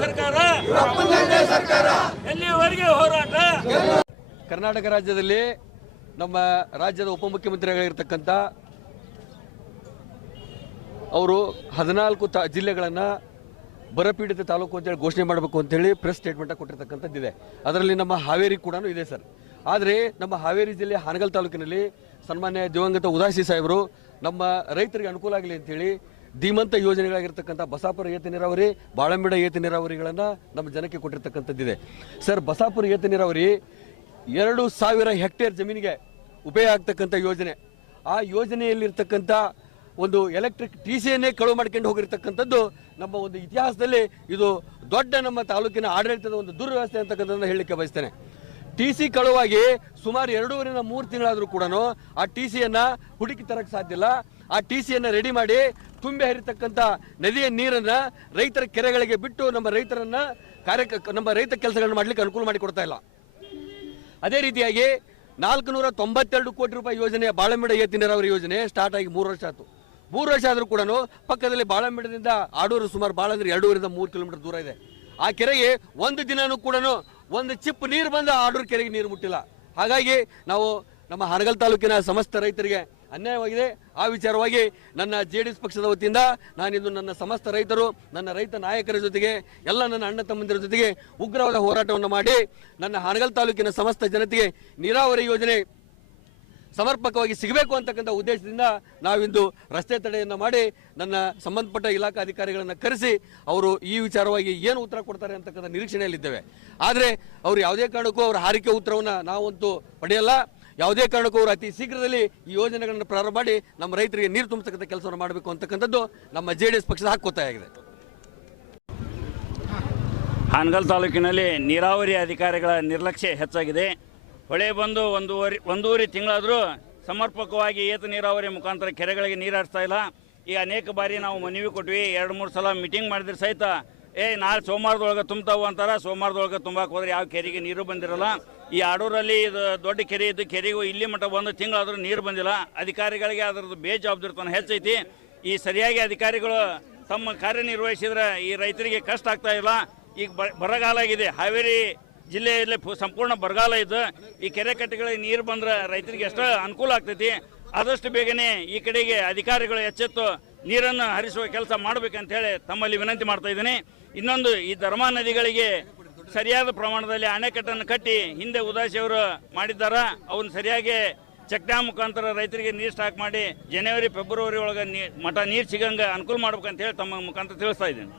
ಸರ್ಕಾರ ಎಲ್ಲಿವರೆಗೆ ಹೋರಾಟ. ಕರ್ನಾಟಕ ರಾಜ್ಯದಲ್ಲಿ ನಮ್ಮ ರಾಜ್ಯದ ಉಪಮುಖ್ಯಮಂತ್ರಿಗಳಿರ್ತಕ್ಕಂಥ ಅವರು 14 ಜಿಲ್ಲೆಗಳನ್ನು ಬರಪೀಡಿತ ತಾಲೂಕು ಅಂತೇಳಿ ಘೋಷಣೆ ಮಾಡಬೇಕು ಅಂತೇಳಿ ಪ್ರೆಸ್ ಸ್ಟೇಟ್ಮೆಂಟ್ ಕೊಟ್ಟಿರ್ತಕ್ಕಂಥದ್ದಿದೆ. ಅದರಲ್ಲಿ ನಮ್ಮ ಹಾವೇರಿ ಕೂಡ ಇದೆ ಸರ್. ಆದರೆ ನಮ್ಮ ಹಾವೇರಿ ಜಿಲ್ಲೆ ಹಾನಗಲ್ ತಾಲೂಕಿನಲ್ಲಿ ಸನ್ಮಾನ್ಯ ದಿವಂಗತ ಉದಾಸಿ ಸಾಹೇಬರು ನಮ್ಮ ರೈತರಿಗೆ ಅನುಕೂಲ ಆಗಲಿ ಅಂತೇಳಿ ಧೀಮಂತ ಯೋಜನೆಗಳಾಗಿರ್ತಕ್ಕಂಥ ಬಸಾಪುರ ಏತ ನೀರಾವರಿ, ಬಾಳಂಬಿಡ ಏತ ನೀರಾವರಿಗಳನ್ನು ನಮ್ಮ ಜನಕ್ಕೆ ಕೊಟ್ಟಿರ್ತಕ್ಕಂಥದ್ದಿದೆ ಸರ್. ಬಸಾಪುರ ಏತ ನೀರಾವರಿ 2000 ಹೆಕ್ಟೇರ್ ಜಮೀನಿಗೆ ಉಪಯೋಗ ಆಗ್ತಕ್ಕಂಥ ಯೋಜನೆ. ಆ ಯೋಜನೆಯಲ್ಲಿರ್ತಕ್ಕಂಥ ಒಂದು ಎಲೆಕ್ಟ್ರಿಕ್ TCಯನ್ನೇ ಕಳುವು ಮಾಡ್ಕೊಂಡು ಹೋಗಿರ್ತಕ್ಕಂಥದ್ದು ನಮ್ಮ ಒಂದು ಇತಿಹಾಸದಲ್ಲಿ ಇದು ದೊಡ್ಡ ನಮ್ಮ ತಾಲೂಕಿನ ಆಡಳಿತದ ಒಂದು ದುರ್ವ್ಯವಸ್ಥೆ ಅಂತಕ್ಕಂಥದ್ದನ್ನು ಹೇಳಲಿಕ್ಕೆ ಬಯಸ್ತೇನೆ. TC ಕಳುವಾಗಿ ಸುಮಾರು 2.5 ರಿಂದ 3 ತಿಂಗಳಾದರೂ ಕೂಡ ಆ TCಯನ್ನು ಹುಡುಕಿ ತರಕ್ಕೆ ಸಾಧ್ಯ ಇಲ್ಲ. ಆ TCಯನ್ನು ರೆಡಿ ಮಾಡಿ ತುಂಬಿ ಹರಿತಕ್ಕಂಥ ನದಿಯ ನೀರನ್ನು ರೈತರ ಕೆರೆಗಳಿಗೆ ಬಿಟ್ಟು ನಮ್ಮ ರೈತ ಕೆಲಸಗಳನ್ನು ಮಾಡಲಿಕ್ಕೆ ಅನುಕೂಲ ಮಾಡಿಕೊಡ್ತಾ ಇಲ್ಲ. ಅದೇ ರೀತಿಯಾಗಿ 492 ಕೋಟಿ ರೂಪಾಯಿ ಯೋಜನೆ ಬಾಳಂಬಿಡ ಏತ ನೀರಾವರಿ ಯೋಜನೆ ಸ್ಟಾರ್ಟ್ ಆಗಿ 3 ವರ್ಷ ಆಯಿತು. 3 ವರ್ಷ ಆದರೂ ಕೂಡ ಪಕ್ಕದಲ್ಲಿ ಬಾಳಂಬಿಡದಿಂದ ಆಡೂರು ಸುಮಾರು ಭಾಳ ಅಂದರೆ 2.5 ರಿಂದ 3 ಕಿಲೋಮೀಟರ್ ದೂರ ಇದೆ. ಆ ಕೆರೆಗೆ ಒಂದು ದಿನನೂ ಕೂಡ ಒಂದು ಚಿಪ್ ನೀರು ಬಂದ ಆಡೂರು ಕೆರೆಗೆ ನೀರು ಮುಟ್ಟಿಲ್ಲ. ಹಾಗಾಗಿ ನಾವು ನಮ್ಮ ಹಾನಗಲ್ ತಾಲೂಕಿನ ಸಮಸ್ತ ರೈತರಿಗೆ ಅನ್ಯಾಯವಾಗಿದೆ. ಆ ವಿಚಾರವಾಗಿ ನನ್ನ JDS ಪಕ್ಷದ ವತಿಯಿಂದ ನಾನಿಂದು ನನ್ನ ಸಮಸ್ತ ರೈತರು, ನನ್ನ ರೈತ ನಾಯಕರ ಜೊತೆಗೆ ಎಲ್ಲ ನನ್ನ ಅಣ್ಣ ತಮ್ಮಂದಿರ ಜೊತೆಗೆ ಉಗ್ರವಾದ ಹೋರಾಟವನ್ನು ಮಾಡಿ ನನ್ನ ಹಾನಗಲ್ ತಾಲೂಕಿನ ಸಮಸ್ತ ಜನತೆಗೆ ನೀರಾವರಿ ಯೋಜನೆ ಸಮರ್ಪಕವಾಗಿ ಸಿಗಬೇಕು ಅಂತಕ್ಕಂಥ ಉದ್ದೇಶದಿಂದ ನಾವಿಂದು ರಸ್ತೆ ತಡೆಯನ್ನು ಮಾಡಿ ನನ್ನ ಸಂಬಂಧಪಟ್ಟ ಇಲಾಖಾ ಅಧಿಕಾರಿಗಳನ್ನು ಕರೆಸಿ ಅವರು ಈ ವಿಚಾರವಾಗಿ ಏನು ಉತ್ತರ ಕೊಡ್ತಾರೆ ಅಂತಕ್ಕಂಥ ನಿರೀಕ್ಷಣೆಯಲ್ಲಿದ್ದೇವೆ. ಆದರೆ ಅವರು ಯಾವುದೇ ಕಾರಣಕ್ಕೂ ಅವರ ಹಾರಿಕೆ ಉತ್ತರವನ್ನು ನಾವಂತೂ ಪಡೆಯಲ್ಲ. ಯಾವುದೇ ಕಾರಣಕ್ಕೂ ಅವರು ಅತಿ ಶೀಘ್ರದಲ್ಲಿ ಈ ಯೋಜನೆಗಳನ್ನು ಪ್ರಾರಂಭ ಮಾಡಿ ನಮ್ಮ ರೈತರಿಗೆ ನೀರು ತುಂಬತಕ್ಕಂಥ ಕೆಲಸವನ್ನು ಮಾಡಬೇಕು ಅಂತಕ್ಕಂಥದ್ದು ನಮ್ಮ JDS ಪಕ್ಷದ ಹಕ್ಕೊತ್ತಾಯ ಆಗಿದೆ. ಹಾನಗಲ್ ತಾಲೂಕಿನಲ್ಲಿ ನೀರಾವರಿ ಅಧಿಕಾರಿಗಳ ನಿರ್ಲಕ್ಷ್ಯ ಹೆಚ್ಚಾಗಿದೆ. ಹೊಳೆ ಬಂದು ಒಂದೂವರೆ ತಿಂಗಳಾದರೂ ಸಮರ್ಪಕವಾಗಿ ಏತ ನೀರಾವರಿ ಮುಖಾಂತರ ಕೆರೆಗಳಿಗೆ ನೀರು ಹರಿಸ್ತಾ ಇಲ್ಲ. ಈಗ ಅನೇಕ ಬಾರಿ ನಾವು ಮನವಿ ಕೊಟ್ವಿ, 2-3 ಸಲ ಮೀಟಿಂಗ್ ಮಾಡಿದ್ರೆ ಸಹಿತ ನಾಳೆ ಸೋಮವಾರದೊಳಗೆ ತುಂಬ್ತಾವು ಅಂತಾರೆ. ಸೋಮವಾರದೊಳಗೆ ತುಂಬಕ್ಕೆ ಹೋದ್ರೆ ಯಾವ ಕೆರೆಗೆ ನೀರು ಬಂದಿರಲ್ಲ. ಈ ಆಡೂರಲ್ಲಿ ಇದು ದೊಡ್ಡ ಕೆರೆ ಇದ್ದು ಕೆರೆಗೂ ಇಲ್ಲಿ ಮಟ್ಟ 1 ತಿಂಗಳಾದರೂ ನೀರು ಬಂದಿಲ್ಲ. ಅಧಿಕಾರಿಗಳಿಗೆ ಅದರದ್ದು ಬೇಜವಾಬ್ದಾರಿತನ ಹೆಚ್ಚೈತಿ. ಈ ಸರಿಯಾಗಿ ಅಧಿಕಾರಿಗಳು ತಮ್ಮ ಕಾರ್ಯನಿರ್ವಹಿಸಿದ್ರೆ ಈ ರೈತರಿಗೆ ಕಷ್ಟ ಆಗ್ತಾ ಇಲ್ಲ. ಈಗ ಬರಗಾಲ ಆಗಿದೆ. ಹಾವೇರಿ ಜಿಲ್ಲೆಯಲ್ಲಿ ಸಂಪೂರ್ಣ ಬರಗಾಲ ಇದ್ದು ಈ ಕೆರೆ ಕಟ್ಟೆಗಳಿಗೆ ನೀರು ಬಂದ್ರೆ ರೈತರಿಗೆ ಎಷ್ಟು ಅನುಕೂಲ ಆಗ್ತೈತಿ. ಆದಷ್ಟು ಬೇಗನೆ ಈ ಕಡೆಗೆ ಅಧಿಕಾರಿಗಳು ಎಚ್ಚೆತ್ತು ನೀರನ್ನು ಹರಿಸುವ ಕೆಲಸ ಮಾಡಬೇಕಂತ ಹೇಳಿ ತಮ್ಮಲ್ಲಿ ವಿನಂತಿ ಮಾಡ್ತಾ ಇದ್ದೀನಿ. ಇನ್ನೊಂದು, ಈ ಧರ್ಮಾ ನದಿಗಳಿಗೆ ಸರಿಯಾದ ಪ್ರಮಾಣದಲ್ಲಿ ಅಣೆಕಟ್ಟನ್ನು ಕಟ್ಟಿ ಹಿಂದೆ ಉದಾಸಿಯವರು ಮಾಡಿದ್ದಾರೆ. ಅವನ್ನ ಸರಿಯಾಗಿ ಚೆಕ್ ಡ್ಯಾಮ್ ಮುಖಾಂತರ ರೈತರಿಗೆ ನೀರು ಸ್ಟಾಕ್ ಮಾಡಿ ಜನವರಿ ಫೆಬ್ರವರಿ ಒಳಗೆ ಮಠ ನೀರು ಸಿಗಂಗೆ ಅನುಕೂಲ ಮಾಡ್ಬೇಕಂತ ಹೇಳಿ ತಮ್ಮ ಮುಖಾಂತರ ತಿಳಿಸ್ತಾ ಇದ್ದೀನಿ.